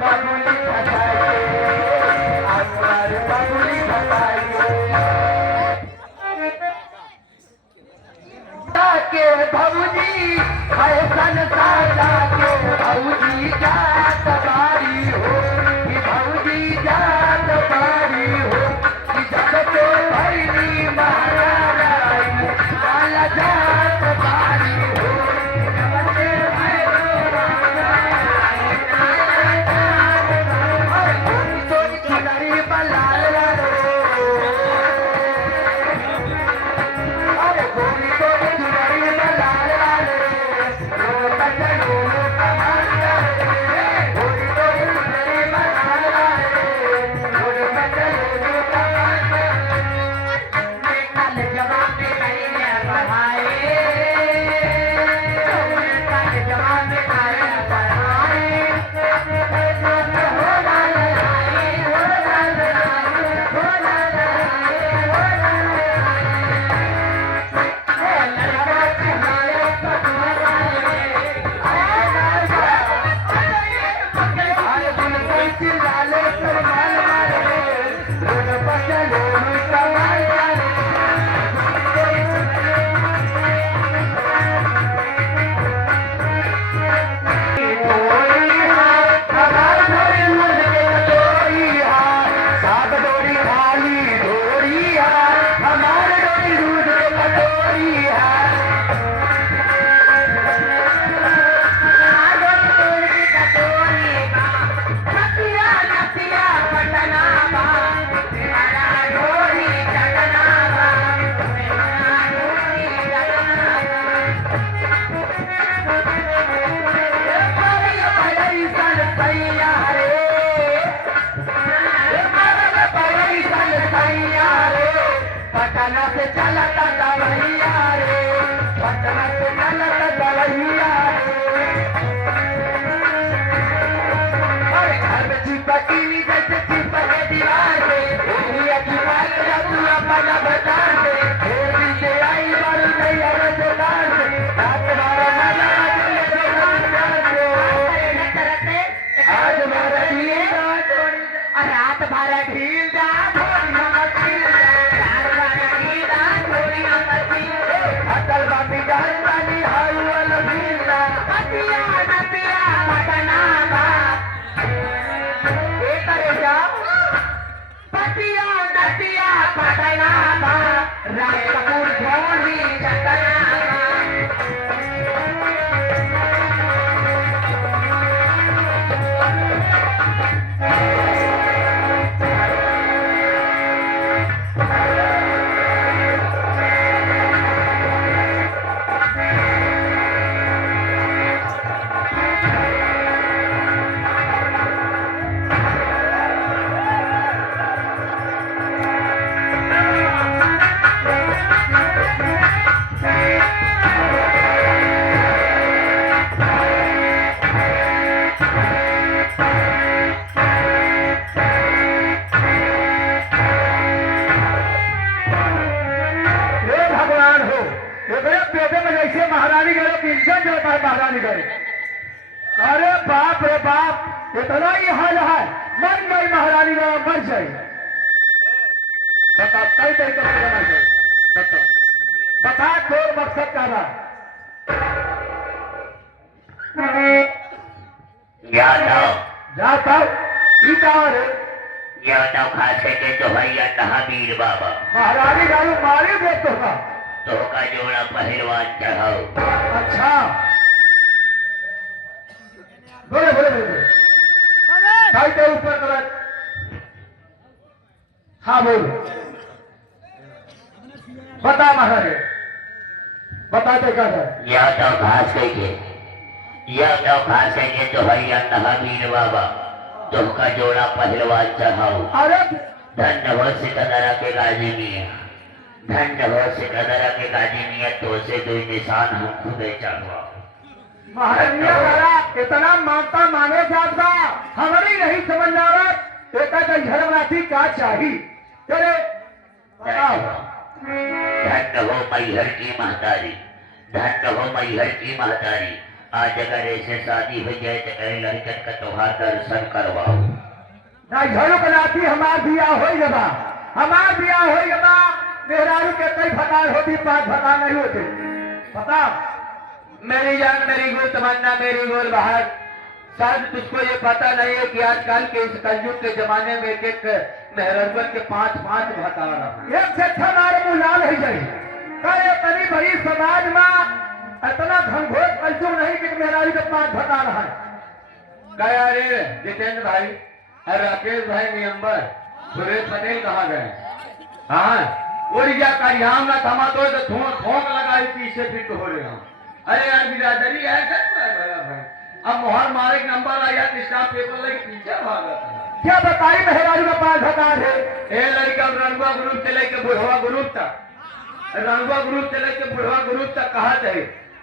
बबुली खटाइए, हमार बबुली खटाइए। के भौजी फैशन साजा के भौजी जात बारी हो, कि भौजी जात बारी हो, कि जब तो भैली महारानी काला जात बारी हो, जब से सोनी चुनरी बलाल पटना से चलता दवैया रे, पटना से चलता दवैया रे। अरे घर में चिपकीली जैसे चिपके दीवार पे, दुनिया की बात जब तू अपना बता दे, होली से आई बारू नहीं अरे दुकान से, रात मारा मजा आज मारा ढील रात भरा ढील जा अटल बाबी गानी हाउल भीला पतिया नतिया पटना बा ए करे जा पतिया नतिया पटना बा राजपुर धोनी जटना महारानी करे पिंजन जाता है महारानी करे। अरे बाप रे बाप, इतना ही हाल है, मर गई महारानी का मर जाए। बता कई तरीके से मर जाए, बता कोई मकसद का था। यादव यादव खासे के तो भैया तहाबीर बाबा महारानी गालू मारे देते का तो का जोड़ा पहलवान चढ़ाओ। अच्छा बोले बोले बोले के ऊपर कर। हाँ बोल बता महाराज बताते क्या था। यादव खासे के तो भैया तहाबीर बाबा तो का जोड़ा पहलवान चढ़ाओ। अरे धन्य हो सिकंदरा के गाजी मियां, धन्य हो सिकंदरा के गाजी मियां, तो से दो निशान हम खुदे चढ़वा। महाराज इतना मानता माने जाता हमारी नहीं समझ आ रहा। बेटा का झरमराठी क्या चाहिए तेरे बताओ। धन्य हो मैहर की महतारी, धन्य हो मैहर की महतारी, आज अगर ऐसे शादी हो जाए तो कहीं लड़कन का त्योहार दर्शन करवाओ। ना झरू बनाती हमार बिया हो जबा, हमार बिया हो जबा। मेहरारू के कई भकार होती, 5 भकार नहीं होते। पता मेरी जान, मेरी गुल तमन्ना, मेरी गुल बाहर, शायद तुझको ये पता नहीं है कि आजकल के इस कलयुग के जमाने में एक एक मेहरारू के 5-5 भकार। एक से अच्छा मारे मुँह लाल हो जाए। कई इतनी बड़ी समाज में इतना घनघोर कलयुग नहीं कि मेहरारू के 5 भकार है। क्या रे जितेंद्र भाई, राकेश भाई, नियंबर, सुरेश पटेल कहाँ गए? हाँ ओरिया का यहाँ ना थमा तो ठोंक लगाई पीछे फिट हो रहे हो। अरे यार बिरादरी है भाई, अब मोहर मारे नंबर आया तो स्टाफ पेपर लगे पीछे भागा था। क्या बताई मेहरारू का 5 भकार है? ए लड़का रंगवा ग्रुप से लेके बुढ़वा ग्रुप तक, रंगवा ग्रुप से लेके बुढ़वा ग्रुप तक कहा थे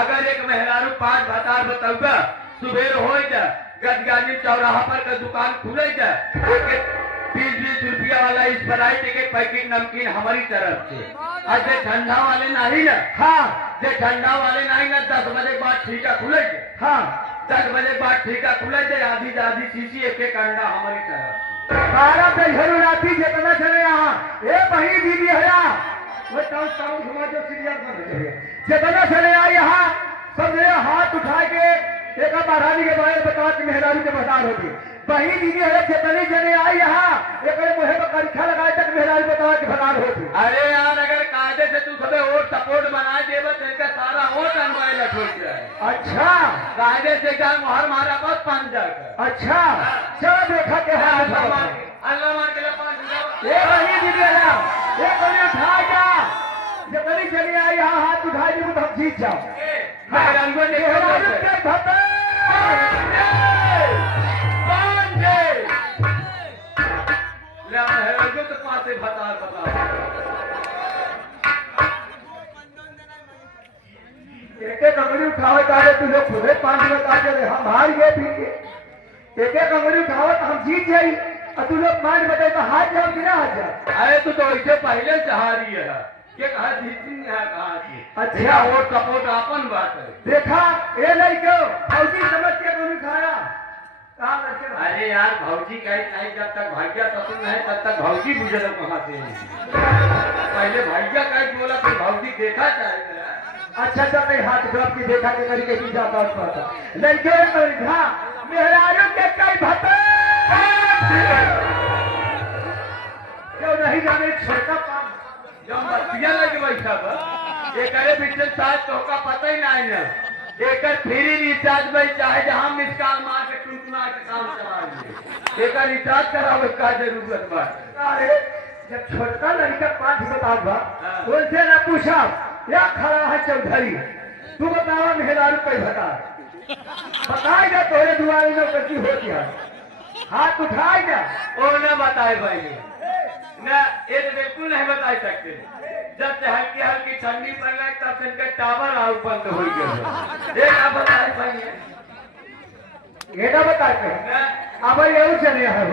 अगर एक मेहरारू 5 भकार बताऊगा सुबेर हो जा गदगानी चौराहा पर का दुकान खुले जा 20-20 रुपया वाला स्प्राइट के पैकेट नमकीन हमारी तरफ से। अच्छा ठंडा वाले नहीं ना? हाँ जे ठंडा वाले नहीं ना 10 बजे बाद ठीका खुले। हाँ 10 बजे बाद ठीका खुले जाए, आधी शीशी एक अंडा हमारी तरफ। 12 पे झरू राती जितना चले यहाँ ए बही दीदी हया वो टाउन घुमा जो सीरियल कर जितना चले आए यहाँ सब हाथ उठा के एक महारानी के बारे में बता कि मेहरारू के बता होती वही दीदी है जितनी जने आई यहाँ एक मुहे पर परीक्षा लगाए तक मेहरारू बता कि भगार होती। अरे यार अगर कायदे से तू सबे वोट सपोर्ट बनाए देव तो सारा वोट अनवाय लठोट जाए। अच्छा कायदे से क्या मोहर मारा बस 5 जाकर। अच्छा चलो देखा के अल्लाह मार के 5 ये वही दीदी है ये कोई उठा क्या जितनी जने आई यहाँ हाथ उठाई दी तो हम जीत जाओ। मेहरारू के भता तो पासे भतार बता एक अंगड़ी उठावे तारे तू लोग खुदे 5 बता के हम हार गए पी के। एक अंगड़ी उठावे तो हम जीत जाई और तू लोग 5 बताए तो हार जाओ कि ना हार जाओ? अरे तू तो ऐसे पहले से हारी है कि कहा जीती है कहा की। अच्छा वोट सपोर्ट अपन बात है। देखा ये नहीं क्यों फौजी समझ के कौन उठाया? अरे यार भौजी कहीं नहीं, जब तक भाग्या ससुर नहीं तब तक भौजी बुझे लोग कहाँ से पहले भाग्या कहीं बोला तो भौजी देखा चाहिए। अच्छा अच्छा नहीं हाथ ड्रॉप की देखा के करी कहीं जाता लड़के मेहरारू के कई भत्ता क्यों नहीं जाने छोटा काम जब बतिया लगे बैठा ये करे पिछले साल तो का पता ही नहीं ना एक फ्री रिचार्ज में चाहे जहाँ मिस कॉल मार के टूटना के काम चलाएंगे एक रिचार्ज कराओ का जरूरत बात। अरे जब छोटा लड़का 5 बता उनसे ना पूछा या खड़ा है चौधरी तू बतावा मेहरारू कई भता बताएगा तोरे दुआरे में कसी हो गया हाथ उठाएगा और न बताए भाई न ये तो बिल्कुल नहीं बता सकते। जब से हल्की हल्की ठंडी पड़ गई तब से इनका टावर आउट बंद हो गया। ये ना बताए भाई ये ना बताते अब ये चले हैं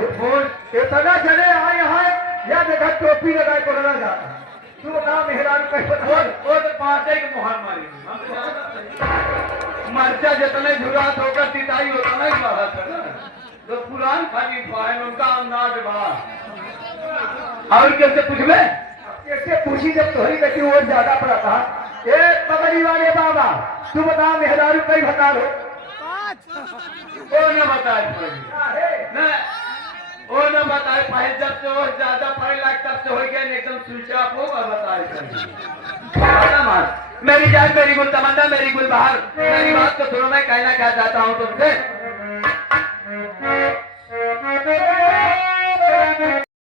इतना चले आए हैं या देखा टोपी लगाए को लगा जाता तू बता मेहरारू कैसे वो तो 5 के मोहर मारी मर्चा जितने झुरात होकर सिताई उतना ही बढ़ा था तो पुरान खाली फाइन उनका अंदाज बड़ा। और कैसे पूछ ले कैसे पूछी जब तोहरी बेटी और ज्यादा पड़ा था ए पगड़ी वाले बाबा तू बता मेहरारू कई भता लो न बताए न वो न बताए पहले जब से और ज्यादा पढ़े लायक तब से हो गया एकदम स्विच ऑफ होगा बताए। मेरी जान मेरी गुल तमन्ना मेरी गुल बाहर मेरी बात को सुनो मैं कहना क्या चाहता हूँ तुमसे